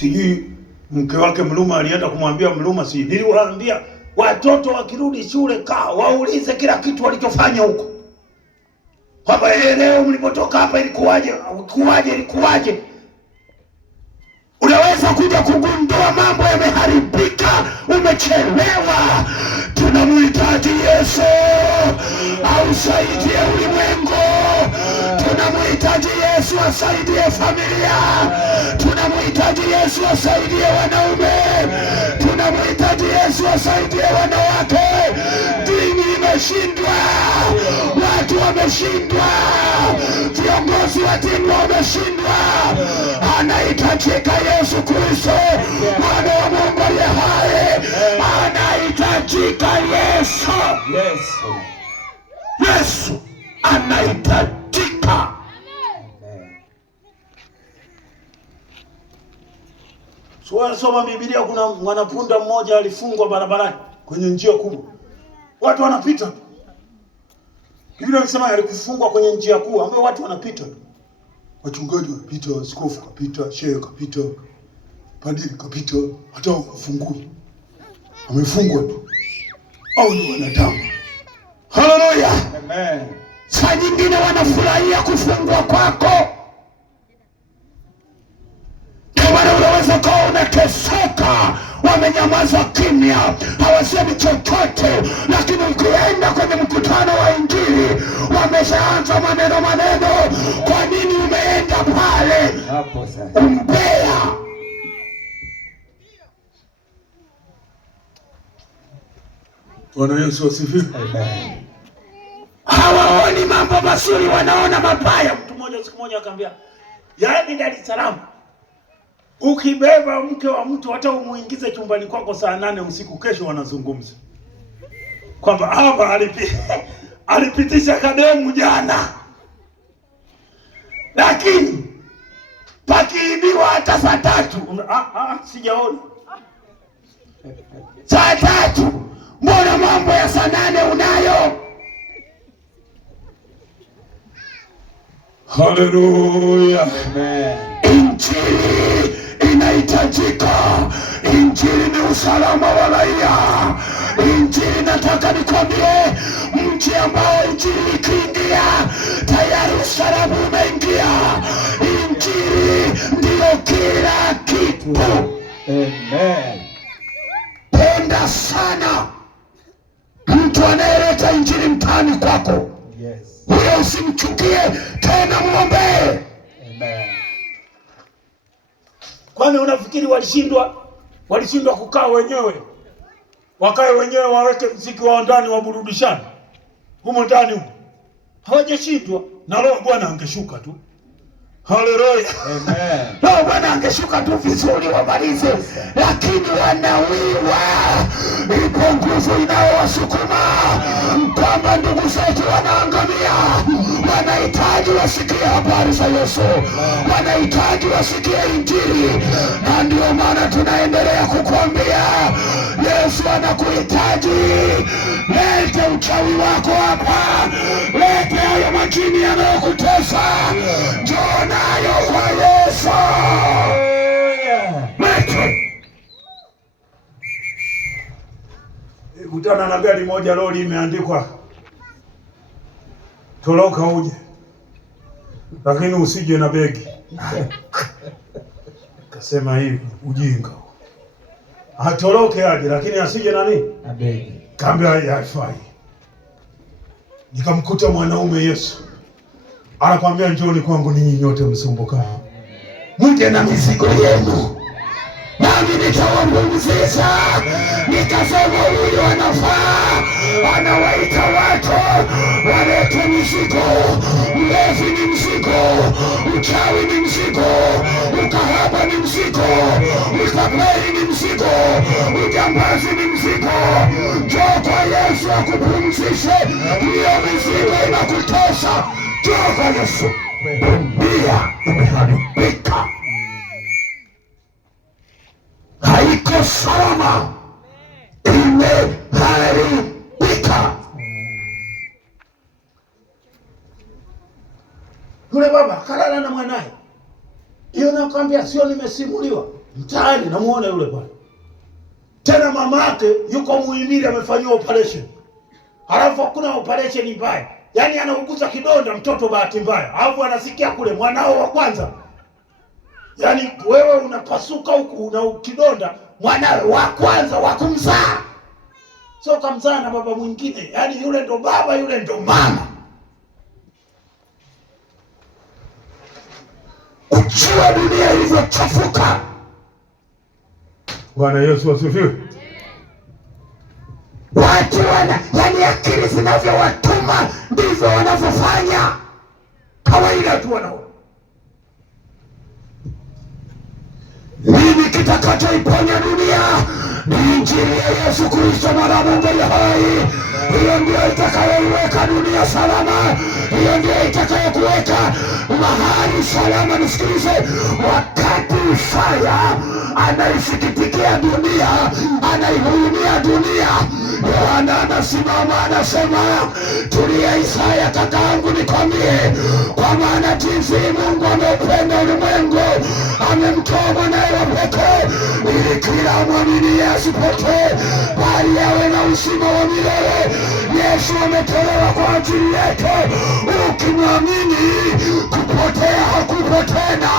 Sijui mke wake Mluma alienda kumwambia Mluma, si niliwaambia watoto wakirudi shule waulize kila kitu walichofanya huko. Kwamba leo mlipotoka hapa ilikuwaje? Unaweza kuja kugundua mambo yameharibika, umechelewa. Tunamhitaji Yesu ausaidie ulimwengu. Tunamhitaji Yesu asaidie familia. Tunamhitaji Yesu asaidie wanaume. Tunamhitaji Yesu asaidie wanawake. Dini imeshindwa, watu wameshindwa, viongozi wa dini wameshindwa. Anahitajika Yesu Kristo, Mwana wa Mungu aliye hai. Anahitajika Yesu. Yesu anahitajika. Soma Biblia, kuna mwanapunda mmoja alifungwa barabarani kwenye njia kubwa. Watu wanapita tu. Biblia inasema alikufungwa kwenye njia kuu ambayo watu wanapita tu. Wachungaji wanapita, askofu kapita, shehe kapita, padri kapita, hata wafunguli. Amefungwa tu. Au ni wanadamu. Haleluya. Amen. Saa nyingine wanafurahia kufungwa kwako. Kama unaweza kuwa unateseka, wamenyamaza kimya, hawasemi chochote, lakini ukienda kwenye mkutano wa Injili wameshaanza maneno. Kwa nini umeenda pale? Hapo sasa. Umbea. Bwana Yesu asifiwe. Amen. Hawaoni mambo mazuri, wanaona mabaya. Mtu mmoja siku moja akamwambia, yaani Dar es Salaam ukibeba mke wa mtu hata umuingize chumbani kwako saa 8 usiku, kesho wanazungumza kwamba hapa alipitisha kademu jana. Lakini pakiibiwa hata saa 3, sijaona saa 3, mbona mambo ya saa 8 unayo? Haleluya. Amen. Injili inahitajika. Injili ni usalama wa raia. Injili, nataka nikwambie, mji ambao injili ikiingia tayari usalama umeingia. Injili ndiyo kila kitu. Amen. Penda sana mtu anayeleta injili mtaani kwako. Yes. Huyo usimchukie, tena muombe. Amen. Kwani unafikiri walishindwa kukaa wenyewe? Wakae wenyewe, waweke mziki wao ndani, waburudishane humo ndani humo. Hawajashindwa, na Roho Bwana angeshuka tu. Haleluya. Amen. Roho Bwana angeshuka tu vizuri wamalize, lakini wanawiwa. Ipo nguvu inayowasukuma kwamba ndugu zetu wanaangamia. Wanahitaji wasikie habari za Yesu. Wanahitaji wasikie Injili. Na ndio maana tunaendelea kukwambia Yesu anakuhitaji. Lete uchawi wako hapa. Lete hayo majini yanayokutesa. Njoo nayo kwa Yesu. Lete. Kutana na gari moja, lori imeandikwa toroka uje, lakini usije na begi. Kasema hivi, ujinga. Atoroke aje, lakini asije na nini? Na begi. Kaambia haifai. Nikamkuta mwanaume Yesu anakwambia, njooni kwangu ninyi nyote msumbukao, mje na mizigo yenu, nami nitawapumzisha. Nikasema huyu anafaa, anawaita watu walete mizigo. Ulevi ni mzigo, uchawi ni mzigo, ukahaba ni mzigo, utapeli ni mzigo, ujambazi ni mzigo. Njoo kwa Yesu akupumzishe, hiyo mizigo inakutosha. Njoo kwa Yesu. Dunia imeharibika, haiko salama, imeharibika. Yule baba kalala na mwanae, hiyo nakwambia sio nimesimuliwa. Mtaani namuona yule pale. Tena mamake yuko Muhimbili amefanyiwa operation. Halafu hakuna operation mbaya. Yaani anauguza kidonda mtoto bahati mbaya. Alafu anasikia kule mwanao wa kwanza. Yaani wewe unapasuka huku una kidonda, mwanawe wa kwanza wa kumzaa. Sio kamzaa na baba mwingine. Yaani yule ndo baba, yule ndo mama. Ujua dunia ilivyochafuka. Bwana Yesu asifiwe. Watu yaani akili zinavyowatuma ndivyo wanavyofanya. Kawaida tu wanao. Nini kitakachoiponya dunia? Ni Injili ya Yesu Kristo mwana wa Mungu aliye hai. Hiyo ndio itakayoiweka dunia salama. Hiyo ndio itakayokuweka mahali salama. Nisikilize, wakati Isaya anaisikitikia dunia, anaihurumia dunia, Yohana anasimama anasema, tulia Isaya kakaangu nikwambie, kwa maana jinsi Mungu ameupenda ulimwengu, amemtoa mwanawe wa pekee, ili kila mwamini asipotee, bali awe na uzima wa milele. Yesu ametolewa kwa ajili yetu. Ukimwamini kupotea hakupo tena.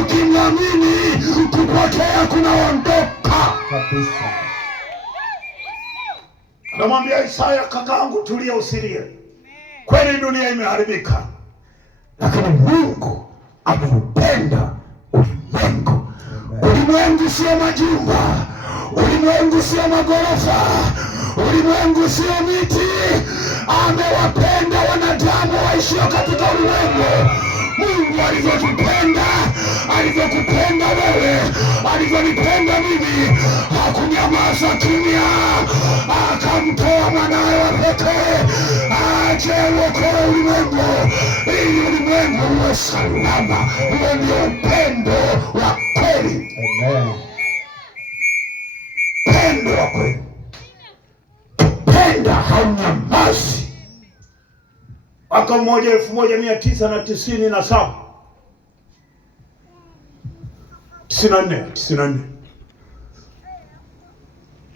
Ukimwamini kupotea kunaondoka kabisa. Namwambia Isaya, kakaangu tulia usilie. Kweli dunia imeharibika, lakini Mungu ameupenda ulimwengu. Ulimwengu sio majumba, ulimwengu sio magorofa, ulimwengu sio miti. Amewapenda wanadamu waishio katika ulimwengu. Mungu alivyotupenda, alivyokupenda wewe, alivyonipenda mimi, hakunyamaza kimya, akamtoa mwanawe wa pekee aje uokoe ulimwengu, ili ulimwengu uwe salama. Huo ndio upendo wa kweli. Amen. Upendo wa kweli. Penda haunyamazi. Mwaka 1997 94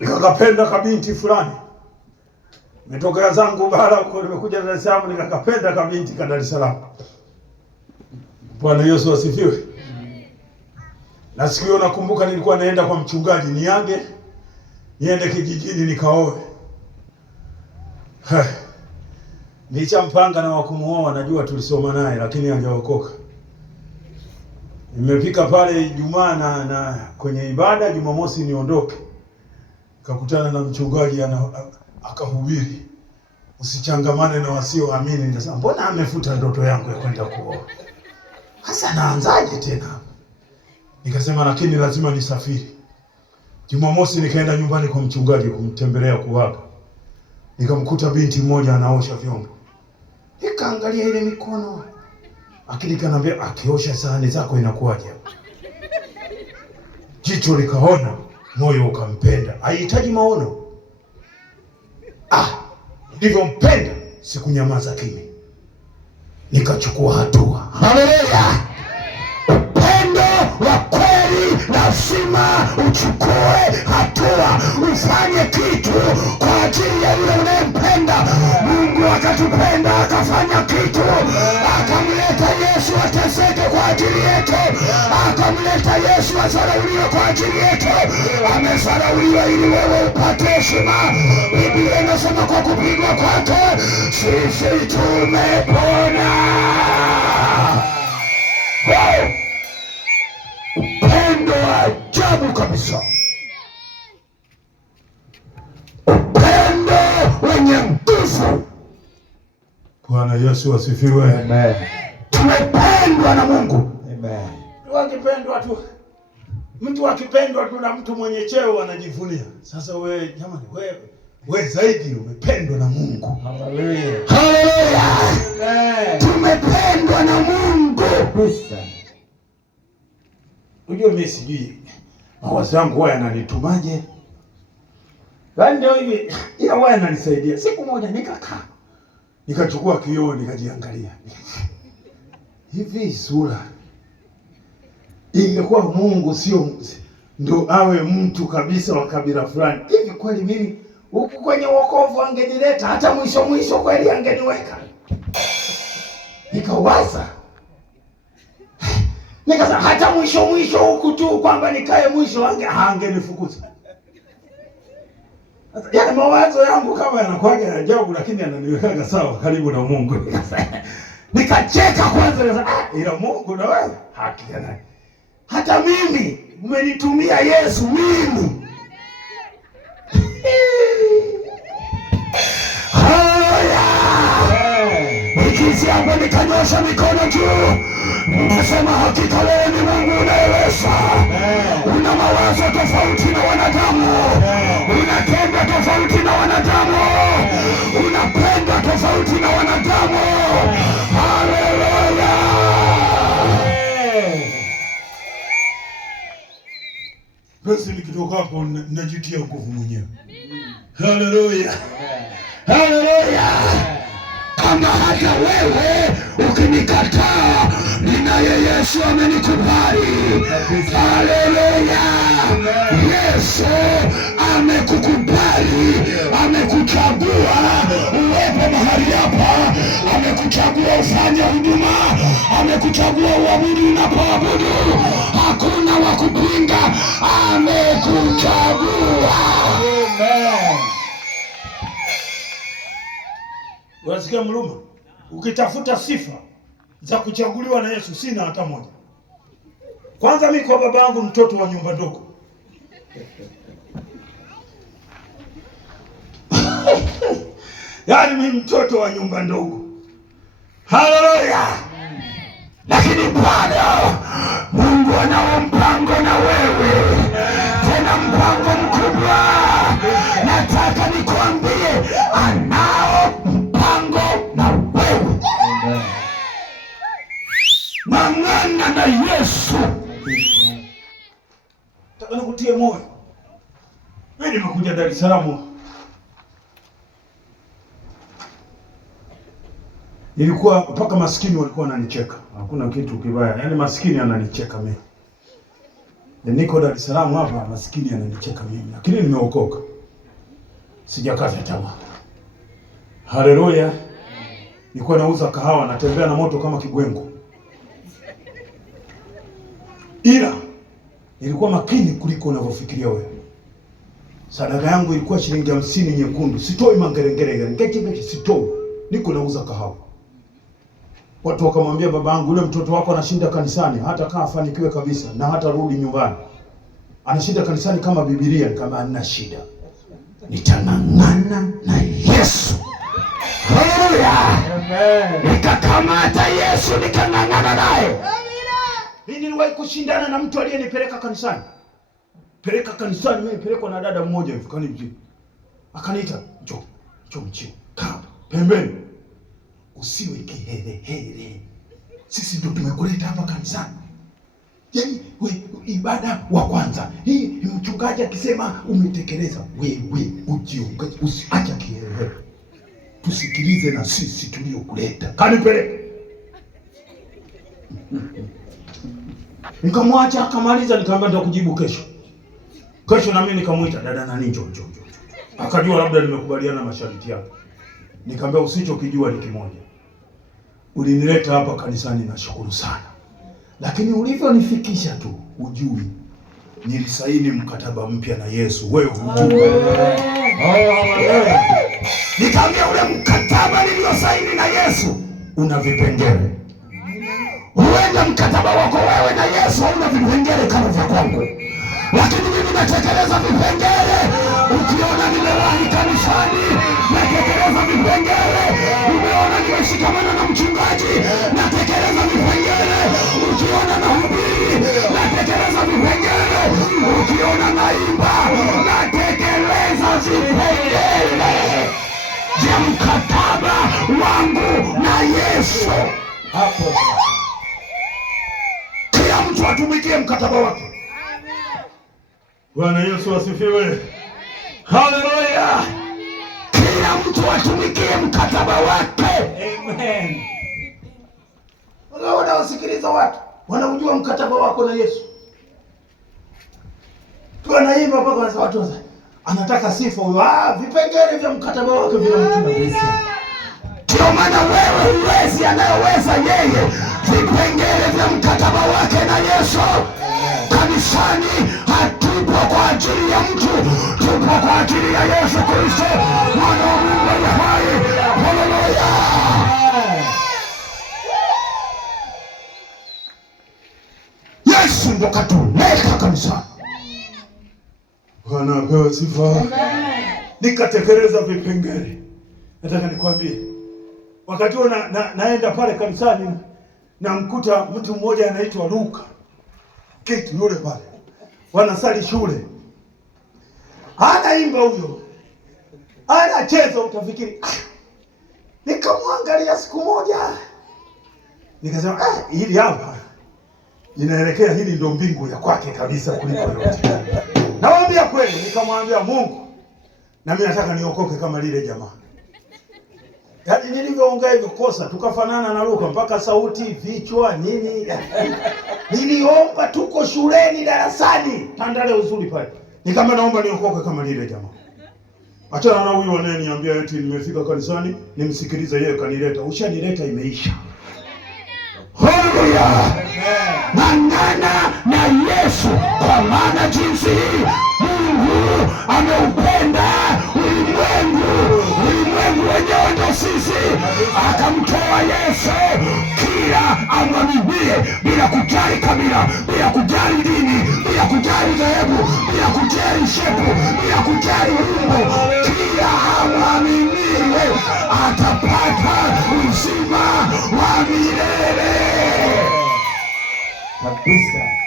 nikakapenda kabinti fulani. Nimetokea zangu bara huko, nimekuja Dar es Salaam, nikakapenda kabinti ka Dar es Salaam. Bwana Yesu asifiwe. Na siku hiyo nakumbuka nilikuwa naenda kwa mchungaji niage, niende kijijini nikaoe. Nilishampanga na wakumuoa, najua tulisoma naye lakini hajaokoka. Nimefika pale Ijumaa na kwenye ibada Jumamosi niondoke. Nikakutana na mchungaji akahubiri, usichangamane na wasioamini. Nikasema mbona amefuta ndoto yangu ya kwenda kuoa? Sasa naanzaje tena? Nikasema lakini lazima nisafiri. Jumamosi nikaenda nyumbani kwa mchungaji kumtembelea kuaga. Nikamkuta binti mmoja anaosha vyombo. Nikaangalia ile mikono. Akili kanambia akiosha sahani zako inakuwaje? Jicho likaona, moyo ukampenda. Haihitaji maono. Ndivyo mpenda, sikunyamaza kimya. Nikachukua hatua. Haleluya! Upendo wa kweli lazima uchukue hatua. Ufanye kitu kwa ajili ya yule unayempenda. Mungu akatupenda akafanya kitu. Akamleta Yesu ateseke kwa ajili yetu. Akamleta Yesu azarauliwe kwa ajili yetu. Amezarauliwa ili wewe upate heshima. Biblia inasema kwa kupigwa kwake sisi tumepona. Upendo wa ajabu kabisa. Upendo wenye nguvu. Bwana Yesu asifiwe. Amen. Tumependwa na Mungu. Amen. Mtu akipendwa tu na mtu mwenye cheo anajivunia. Sasa wewe jamani, wewe zaidi umependwa na Mungu. Haleluya. Haleluya. Amen. Tumependwa na Mungu. Kabisa. Unajua mimi sijui mawazo yangu wao yananitumaje. Ndio hivi, ila wao yananisaidia. Siku moja nikakaa. Nikachukua kioo nikajiangalia. Hivi sura ingekuwa Mungu sio ndo awe mtu kabisa wa kabila fulani, hivi kweli mimi huku kwenye wokovu angenileta hata mwisho kweli angeniweka? Nikawaza, nikasema hata mwisho huku tu kwamba nikae mwisho angenifukuza. Yaani mawazo yangu kama yanakuwa ya ajabu, lakini yananiweka sawa karibu na Mungu. Nikacheka kwanza, ila Mungu na wewe haki yana. Hata mimi umenitumia Yesu mimi. Nikisi hapo nikanyosha mikono juu. Nasema hakika wewe ni Mungu unayeweza. Una mawazo tofauti na wanadamu. Unatenda tofauti na wanadamu. Unapenda tofauti na wanadamu. Haleluya. Basi nikitoka hapo najitia nguvu mwenyewe. Haleluya. Haleluya. Kama hata wewe ukinikataa, ninaye Yesu amenikubali. Haleluya. Yesu amekukubali, amekuchagua uwepo mahali hapa, amekuchagua ufanye huduma, amekuchagua uabudu unapoabudu. Hakuna wa kupinga, amekuchagua. Amen. Unasikia Mluma? Ukitafuta sifa za kuchaguliwa na Yesu, sina hata moja. Kwanza mimi kwa baba yangu mtoto wa nyumba ndogo. Yaani mimi mtoto wa nyumba ndogo. Haleluya. Lakini bado Mungu anao mpango na wewe. Tena mpango mkubwa. Nataka nikwambie, anao mpango na wewe. Ng'ang'ana na Yesu. Nataka nikutie moyo. Mimi nimekuja Dar es Salaam. Ilikuwa mpaka maskini walikuwa wananicheka. Hakuna kitu kibaya. Yaani maskini ananicheka mimi. Niko Dar es Salaam hapa, maskini ananicheka mimi. Lakini nimeokoka. Sijakata tamaa. Haleluya. Nilikuwa nauza kahawa, natembea na moto kama kibwengo. Ila nilikuwa makini kuliko unavyofikiria wewe. Sadaka yangu ilikuwa shilingi 50 nyekundu. Sitoi mangerengere, ngeke sitoi. Niko nauza kahawa. Watu wakamwambia babangu, yule mtoto wako anashinda kanisani, hata kama afanikiwe kabisa na hata rudi nyumbani, anashinda kanisani kama Biblia. Kama ana shida, nitang'ang'ana na Yesu. Haleluya. Amen. Nikakamata Yesu, nikang'ang'ana naye. Amina. Mimi niliwahi kushindana na mtu aliyenipeleka kanisani. Peleka kanisani, mimi nilipelekwa na dada mmoja hivi kanimjii. Akaniita, njoo mchio. Kaa pembeni. Usiwe kiherehere. Sisi ndio tumekuleta hapa kanisani. Yaani ibada wa kwanza. Hii mchungaji akisema umetekeleza, wewe ujiunge, usiacha kiherehere. Tusikilize na sisi tuliokuleta. Kanipeleke. Nikamwacha akamaliza, nikamwambia nitakujibu kesho. Kesho na mimi nikamuita, dada nani, njoo. Akajua labda nimekubaliana na masharti yake. Nikamwambia usichokijua ni kimoja. Ulinileta hapa kanisani, nashukuru sana. Lakini ulivyonifikisha tu, ujui nilisaini mkataba mpya na Yesu. Wewe hujui. Nikamwambia ule mkataba niliosaini na Yesu una vipengele. Huenda mkataba wako wewe na Yesu hauna vipengele kama vya kwangu. Lakini mimi natekeleza vipengele. Ukiona nimewahi kanisani, natekeleza vipengele. Umeona nimeshikamana na mchungaji, natekeleza vipengele. Ukiona nahubiri, natekeleza vipengele. Ukiona naimba, natekeleza vipengele vya mkataba wangu na Yesu. Hapo kila mtu atumikie mkataba wake. Bwana Yesu asifiwe. Haleluya. Kila mtu atumikie mkataba wake. Amen. Unasikiliza watu. wanaujua mkataba wako na Yesu. Tu anaimba mpaka watu anataka sifa huyo. Vipengele vya mkataba wake vile mtu Yesu. Ndio maana wewe uwezi anayeweza yeye. Vipengele vya mkataba wake na Yesu. Kanisani hatupo kwa ajili ya mtu, tupo kwa ajili ya Yesu Kristo, mwana wa Mungu aliye hai. Haleluya! Yesu ndo katuleta kanisani. Bwana apewe sifa. Nikatekeleza vipengele. Nataka nikwambie, wakati huo naenda pale kanisani, namkuta mtu mmoja anaitwa Luka. Kitu yule pale wanasali shule, anaimba huyo, anacheza, utafikiri. Nikamwangalia siku moja, nikasema hili hapa inaelekea, hili ndio mbingu ya kwake kabisa kuliko yote. Nawaambia kweli, nikamwambia Mungu, na mimi nataka niokoke kama lile jamaa. Yaani nilivyoongea hivyo kosa tukafanana na Luka, mpaka sauti, vichwa, nini. Niliomba, tuko shuleni darasani, Tandale uzuri pale. Nikama naomba niokoke kama lile jamaa. Achana na huyu anayeniambia eti nimefika kanisani, nimsikilize yeye kanileta. Ushanileta, imeisha. Haleluya! Ng'ang'ana na Yesu, kwa maana jinsi hii Mungu ameupenda ulimwengu wenyewe ndio sisi, akamtoa Yesu kila amwaminie, bila kujali kabila, bila kujali dini, bila kujali dhehebu, bila kujali shepu, bila kujali umbo, kila amwaminie atapata uzima wa milele kabisa.